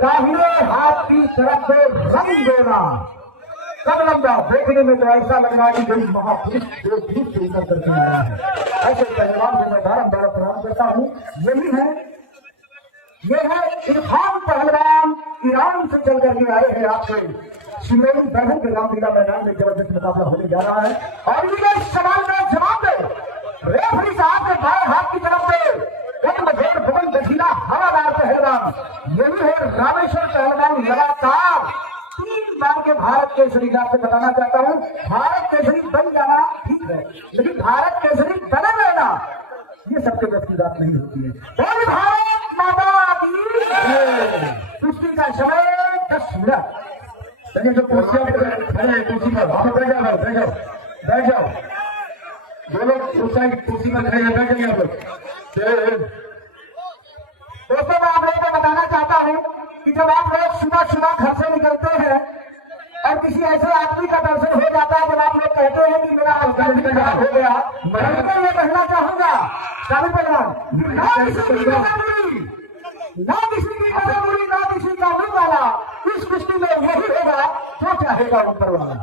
दाहिने हाथ की तरफ से रंग देना। कदलंदा देखने में तो ऐसा लग रहा है कि कोई महापुरुष जो धूप से उतर करके आया है। ऐसे पहलवान को मैं बारम्बार प्रणाम करता हूँ। यही है, ये है इरफान पहलवान, ईरान से चल करके आए हैं आपके शिमोली बहन के रामलीला मैदान में जबरदस्त मुकाबला होने जा रहा है। और ये सवाल का जवाब दे रेफरी साहब के बाएं हाथ की तरफ से भुवन गठीला हवादार पहलवान, यही है रामेश्वर पहलवान। लगातार 3 बार के भारत केसरी आपसे बताना चाहता हूं, भारत केसरी बन जाना ठीक है, लेकिन भारत केसरी बने रहना ये सबके बस की बात नहीं होती है। बोल भारत माता की। कुश्ती का समय 10 मिनट। चलिए जो कुर्सियां खड़े कुर्सी पर वहां बैठ जाओ, बैठ जाओ, बैठ जाओ। दो लोग कुर्सी पर खड़े बैठ जाइए आप लोग। दोस्तों मैं आप लोगों को बताना चाहता हूं कि जब आप लोग सुबह सुबह घर से निकलते हैं और किसी ऐसे आदमी का दर्शन हो जाता है, जब आप लोग कहते हैं कि मेरा इंतजार हो गया, मैं तो ये कहना चाहूंगा शादी पहलवान, ना किसी की मजबूरी, ना किसी का मुंह वाला, इस कुश्ती में वही होगा जो चाहेगा ऊपर वाला।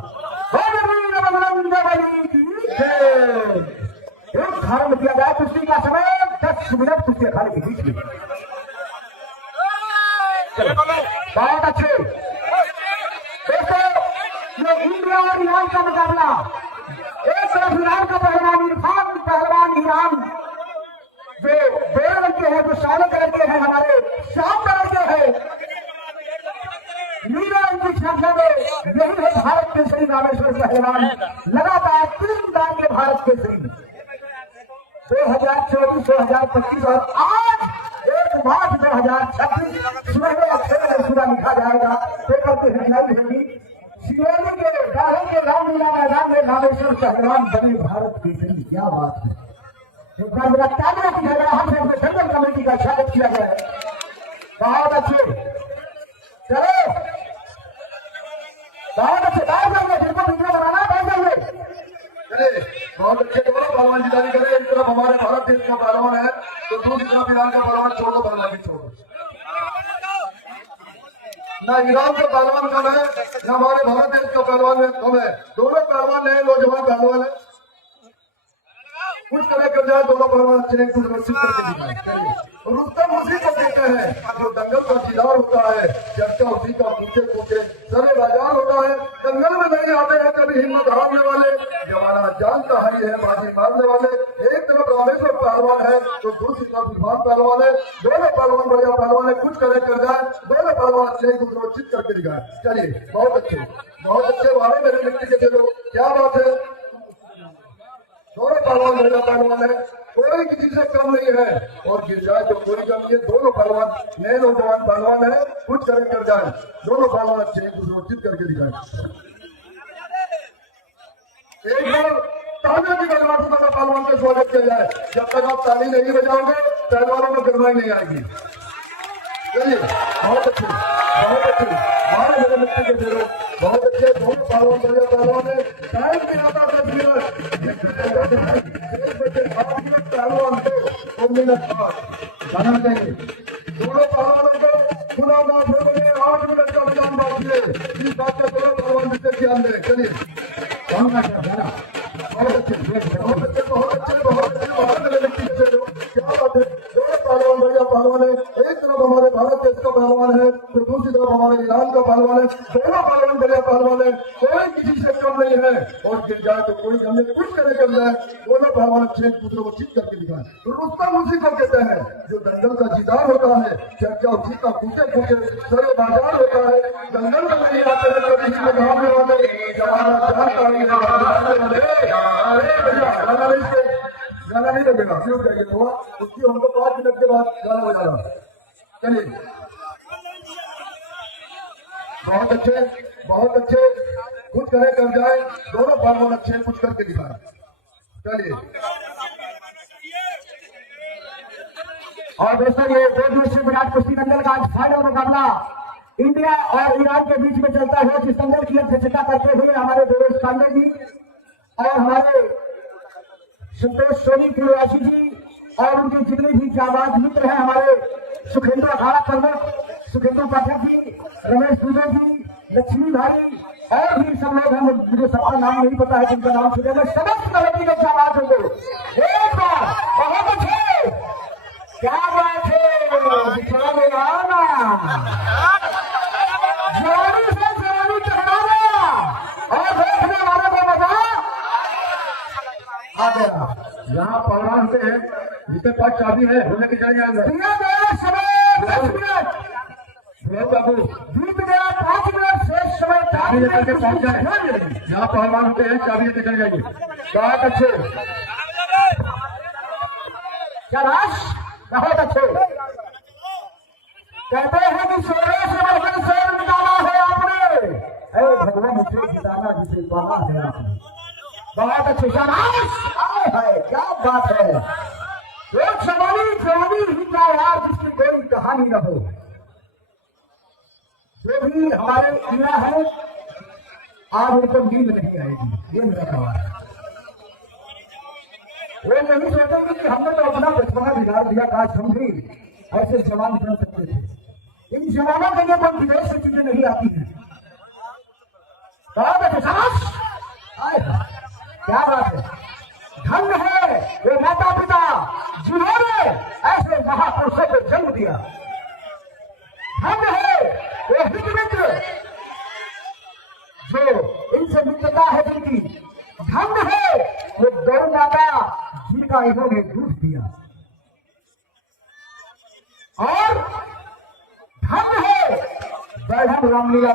एक धारण किया जाए। कुश्ती का समय 10 मिनट कुश्ती अखाड़े के बीच में। बहुत अच्छे दोस्तों, ये इंडिया और ईरान का मुकाबला। एक तरफ ईरान का पहलवान इरफान पहलवान, ईरान जो 12 रंग के हैं, जो 16 कलर के हैं, हमारे 7 कलर के हैं। नीले रंग की संख्या में यही है भारत केसरी रामेश्वर पहलवान। लगातार 3 बार के भारत केसरी 2024, 2025 और आज 1 मार्च 2026 सुनहरे अक्षरों में पूरा लिखा जाएगा। पेपर की हेडलाइन होगी, शिमोली के दाहे के रामलीला मैदान में रामेश्वर पहलवान बने भारत केसरी। क्या बात है। एक बार मेरा तालियों की हम से जनरल कमेटी का स्वागत किया गया है। बहुत अच्छे, चलो बहुत अच्छे, बैठ जाइए, जिनको वीडियो बनाना बैठ जाइए। चलिए बहुत अच्छे दोनों पहलवान की तारीफ करें। एक तरफ हमारे भारत देश का पहलवान है तो दूसरी तरफ ईरान का पहलवान। छोड़ दो पहलवान की, छोड़ दो ना। ईरान का पहलवान कम है ना हमारे भारत देश का पहलवान कम है। दोनों पहलवान नए नौजवान पहलवान है। कुछ तरह कर जाए दोनों पहलवान अच्छे हैं, कुछ व्यवस्थित करके दिखाए। रुस्तम उसी को कहते हैं जो दंगल का दीदार होता है, चर्चा उसी का पूछे पूछे सरे बाजार होता है। दंगल में नहीं आते हैं कभी हिम्मत हारने वाले, जमाना जानता है है बाजी मारने वाले। एक तरफ रामेश्वर पहलवान है तो दूसरी तरफ इरफान पहलवान है। दोनों पहलवान बढ़िया पहलवान है। कुछ करे कर जाए दोनों पहलवान अच्छे एक दूसरे को चित करके दिखाए। चलिए बहुत अच्छे वाले मेरे मिट्टी के चलो, क्या बात है। दोनों पहलवान बढ़िया पहलवान है, कोई किसी से कम नहीं है और गिर जाए तो कोई कम नहीं है। दोनों पहलवान नए नौजवान पहलवान है। कुछ करे कर जाए दोनों पहलवान अच्छे एक दूसरे को चित करके दिखाए। एक बार तालियों की गड़गड़ाहट में पहलवान का स्वागत किया जाए। जब तक आप ताली नहीं बजाओगे पहलवानों में गड़बड़ी नहीं आएगी। चलिए बहुत अच्छे हमारे मेरे मिट्टी के फेरो, बहुत अच्छे दोनों पहलवान बढ़िया पहलवान है। टाइम की आता 10 मिनट पहलवान को 2 मिनट जाना चाहिए। दोनों पहलवानों को खुला माफ हो गए। 8 मिनट का विराम बाकी है। इस बात का दोनों पहलवान विशेष ध्यान दें। चलिए बहुत अच्छे क्या बात है। दोनों पहलवान बढ़िया पहलवान है। एक तरफ हमारे भारत देश का पहलवान है तो दूसरी तरफ हमारे ईरान का पहलवान है। दोनों पहलवान बढ़िया पहलवान है, कोई किसी से कम नहीं है और गिर जाए तो कोई कम नहीं। कुछ करे कर जाए दोनों पहलवान अच्छे एक दूसरे को चित करके दिखाए। रुस्तम उसी को कहते हैं जो दंगल का दीदार होता है, चर्चा उसी का पूछे पूछे सरे बाजार होता है। दंगल में नहीं आते हैं कभी हिम्मत हारने वाले, जमाना जानकारी गाना नहीं लगेगा, क्यों चाहिए हुआ उसकी हमको 5 मिनट के बाद गाना बजाना। चलिए बहुत अच्छे कुछ करे कर जाए दोनों पहलवान अच्छे कुछ करके दिखाए। चलिए और दोस्तों ये 2 दिवसीय विराट कुश्ती दंगल का आज फाइनल मुकाबला इंडिया और ईरान के बीच में चलता है। जिस दंगल की अध्यक्षता करते हुए हमारे देवेश पांडे जी और हमारे संतोष सोनी तिवारी जी और उनके जितने भी जाबाज मित्र हैं, हमारे सुखेंद्र अखाड़ा प्रमुख सुखेंदु पाठक जी, रमेश दुबे जी, लक्ष्मी भाई और भी सब लोग हैं, मुझे सबका नाम नहीं पता है, जिनका नाम सुने मैं समस्त कमेटी के समाजों को एक बार बहुत अच्छे, क्या बात है, दिखा में आना जवानी से जवानी टकराना और देखने वाले को मजा आ गया। यहाँ पहलवान से है जिसके पास चाबी है वो लेके चले जाएंगे। दिया गया समय 10 मिनट, बाबू बीत गया 5 मिनट, शेष समय चाबी लेकर के पहुंच जाए। यहाँ पहलवान होते हैं चाबी लेके चले जाएंगे। बहुत अच्छे, शाबाश, बहुत अच्छे। कहते हैं कि शेरों से बढ़कर शेर जिताना है आपने, अरे भगवान उसे जिताना जिसे पाना है आपने। बहुत अच्छे, शाबाश, आए हाय क्या बात है। एक जवानी जवानी ही का यार जिसकी कोई कहानी न हो। जो भी हमारे युवा है आज उनको नींद नहीं आएगी, ये मेरा सवाल है। वो नहीं सोचेंगे कि हमने तो अपना बचपना बिगाड़ दिया, काश हम भी ऐसे जवान बन सकते थे। इन जवानों के लिए कोई विदेश से चीजें नहीं आती हैं। बहुत अच्छे, शाबाश, आए हाय क्या बात है। धन्य है वो माता पिता जिन्होंने ऐसे महापुरुषों को जन्म दिया। धन्य है वो हित मित्र जो इनसे मित्रता है जिनकी। धन्य है वो गौ माता जिनका इन्होंने दूध दिया। और धन्य है बैठक रामलीला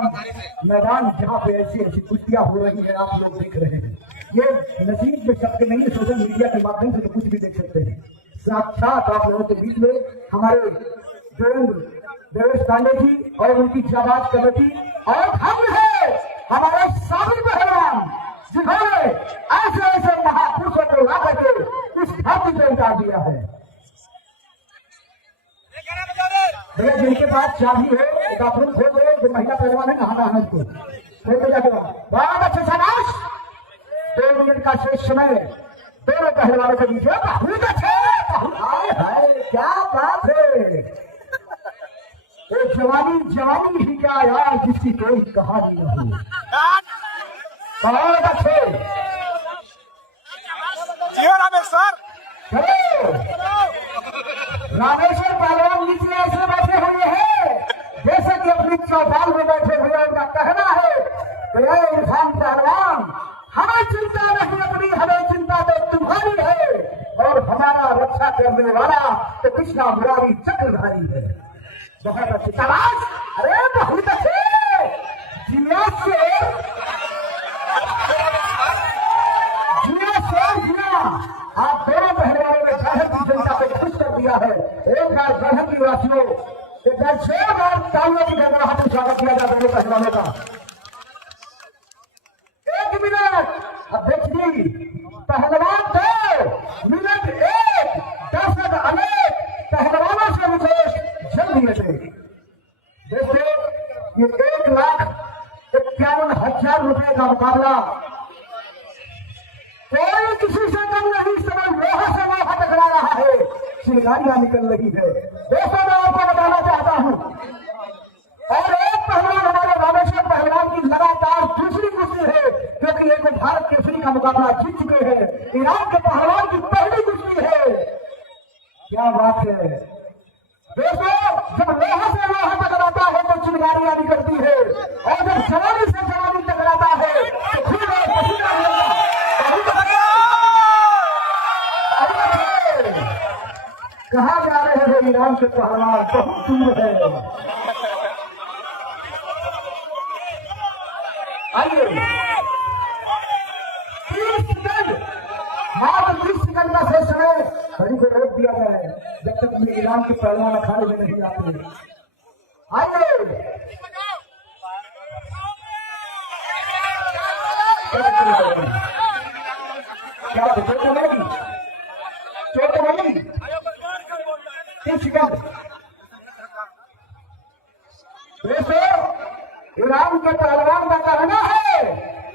मैदान जहां पे ऐसी ऐसी कुश्तियां हो रही है, आप लोग देख रहे हैं। ये नसीब में सबके नहीं, सोशल मीडिया के माध्यम से तो कुछ भी देख सकते हैं। साक्षात आप लोगों के बीच में हमारे देवेश पांडे जी और उनकी जाबाज कमेटी, और हम है हमारे साबिर पहलवान जिन्होंने ऐसे ऐसे महापुरुषों को ला करके इस धरती पे उतार दिया है। भैया जिनके पास चाबी है एक आप लोग खोल दे, जो महिला पहलवान है नहाना है उसको खोल दे जाके। बहुत अच्छे, शाबाश। 2 मिनट का शेष समय दोनों पहलवानों के बीच में। बहुत अच्छे, हाय हाय क्या बात है। वो जवानी जवानी ही क्या यार जिसकी कोई कहानी न हो। बहुत अच्छे, रामेश्वर रामेश्वर पहलवान नीचे ऐसे बैठे हुए हैं जैसे कि अपनी चौपाल में बैठे हुए। उनका कहना है कि इरफान पहलवान हमें चिंता नहीं अपनी, हमें चिंता तो तुम्हारी है, और हमारा रक्षा करने वाला तो कृष्णा मुरारी चक्रधारी है। बहुत अच्छी, शाबाश, अरे बहुत अच्छे। जिया शेर, आप दोनों पहलवानों ने गढ़ की जनता को खुश कर दिया है। एक बार गढ़ की वासियों एक बार 6 बार तालियों की गड़गड़ाहट से स्वागत किया जाता है पहलवानों का। 1 मिनट अध्यक्ष जी, पहलवान 2 मिनट 1, दर्शक अनेक पहलवानों से विशेष जल्द दिए थे। जैसे ये 1,51,000 रुपए का मुकाबला कोई किसी से कम नहीं, समय लोहा से लोहा टकरा रहा है, चिंगारियां निकल रही है। दोस्तों मैं आपको बताना चाहता हूं, और एक पहलवान हमारे रामेश्वर पहलवान की लगातार दूसरी कुश्ती है, क्योंकि एक भारत केसरी का मुकाबला जीत चुके हैं। ईरान के पहलवान की पहली कुश्ती है। क्या बात है दोस्तों, जब लोहा से लोहा टकराता है तो चिंगारियां निकलती है, और जब जवानी से जवानी टकराता है तो खून और पसीना निकलता है। कहा जा रहे हैं वो ईरान के पहलवान बहुत दूर है। आइए 30 सेकंड, मात्र 30 सेकंड का शेष समय घड़ी को रोक दिया गया है जब तक अपने ईरान के पहलवान अखाड़े में नहीं आते। आइए क्या चोट लगेगी, चोट लगेगी। 30 सेकंड। दोस्तों ईरान के पहलवान का कहना है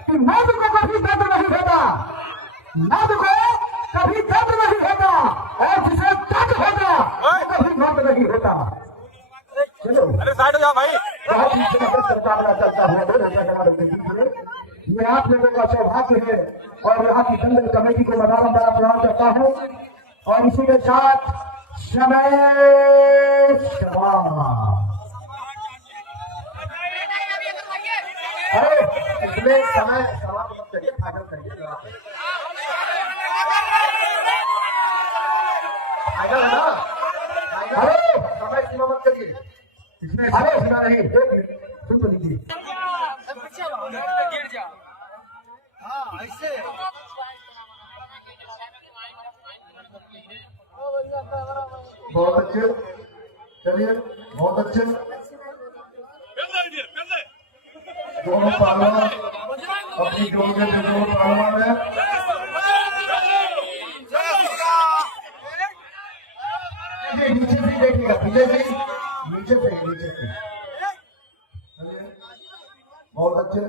कि मर्द को कभी दर्द नहीं होता, मर्द को कभी दर्द नहीं होता, और जिसे दर्द होता वो कभी मर्द नहीं होता। चलो अरे साइड हो जाओ भाई। बहुत ही जबरदस्त मुकाबला चलता हुआ दोनों जगह के बीच में। ये आप लोगों का सौभाग्य है और यहाँ की दंगल कमेटी को मैं बारम्बार प्रणाम करता हूँ। और इसी के साथ समय अरे इसमें समय समाप्त मत करिए, फाइनल करिए। फाइनल है ना? अरे समय सीमा मत करिए, इसमें अरे सीमा नहीं। एक मिनट सुन तो लीजिए। गिर जा। हाँ ऐसे बहुत अच्छे, चलिए बहुत अच्छे। दोनों पहलवान अपनी जोड़ के दोनों पहलवान है। नीचे से देखिएगा, विजय जी नीचे से बहुत अच्छे।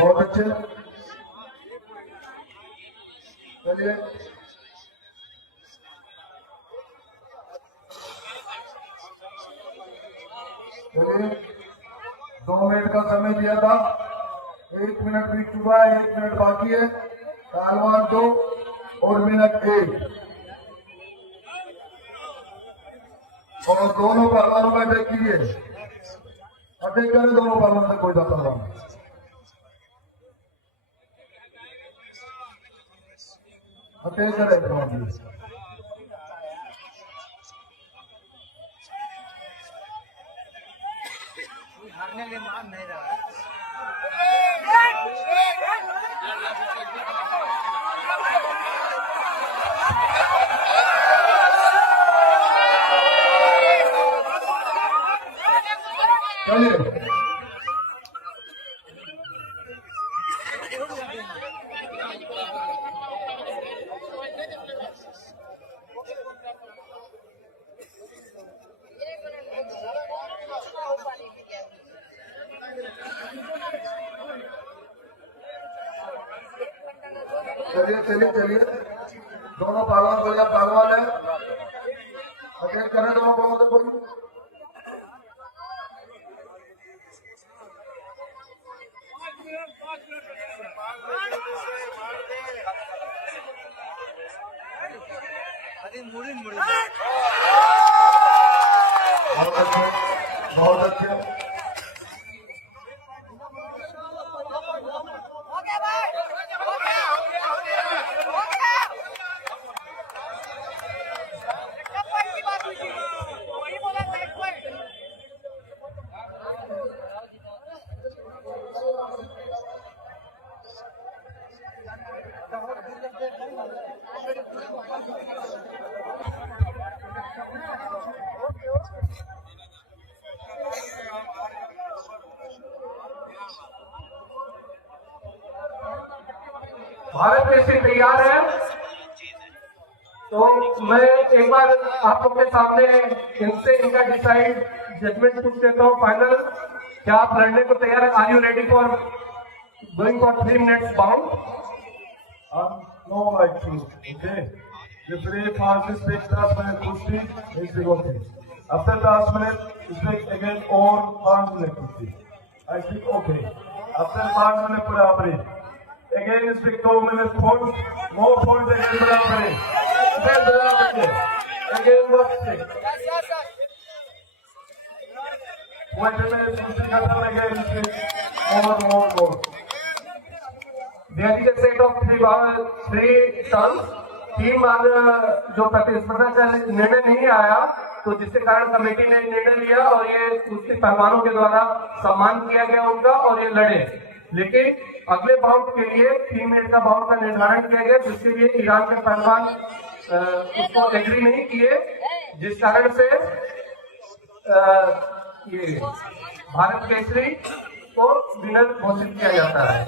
बहुत अच्छे, चलिए चलिए 2 मिनट का समय दिया था, 1 मिनट बीत चुका है, 1 मिनट बाकी है। पहलवान 2 और मिनट 1 और दोनों पहलवानों में अटैक कीजिए, अटैक करें दोनों पहलवान से कोई पहलवान अटैक करे पहलवान। हारने के मान नहीं रहा। चलिए चलिए चलिए चलिए, दोनों पहलवान बढ़िया पहलवान है, अटैक करें दोनों पहलवान से कोई। मुड़ी मुड़ी बहुत अच्छे, बहुत अच्छे। भारत देश से तैयार है, तो मैं एक बार आप लोग के सामने इनसे इनका डिसाइड जजमेंट पूछ लेता हूँ। फाइनल, क्या आप लड़ने को तैयार है? Are you ready for going for 3 minutes bound? No like to, okay? Referee passes takes 10 minutes kushti, is okay. After 10 minutes, it takes again on 5 minutes kushti. I think okay. After 5 minutes barabari. Again it takes 2 minutes point, more points again barabari. Then barabari. Again what takes? 20 minutes kushti khatam again it takes more. There is a set of 3 turns. 3 बार जो प्रतिस्पर्धा का निर्णय नहीं आया, तो जिसके कारण committee ने निर्णय लिया और ये उसके पहलवानों के द्वारा सम्मान किया गया उनका और ये लड़े। लेकिन अगले बाउंड के लिए 3 मिनट का बाउंड का निर्धारण किया गया, जिसके लिए ईरान के पहलवान उसको एग्री नहीं किए, जिस कारण से ये भारत केसरी को विनर घोषित किया जाता है।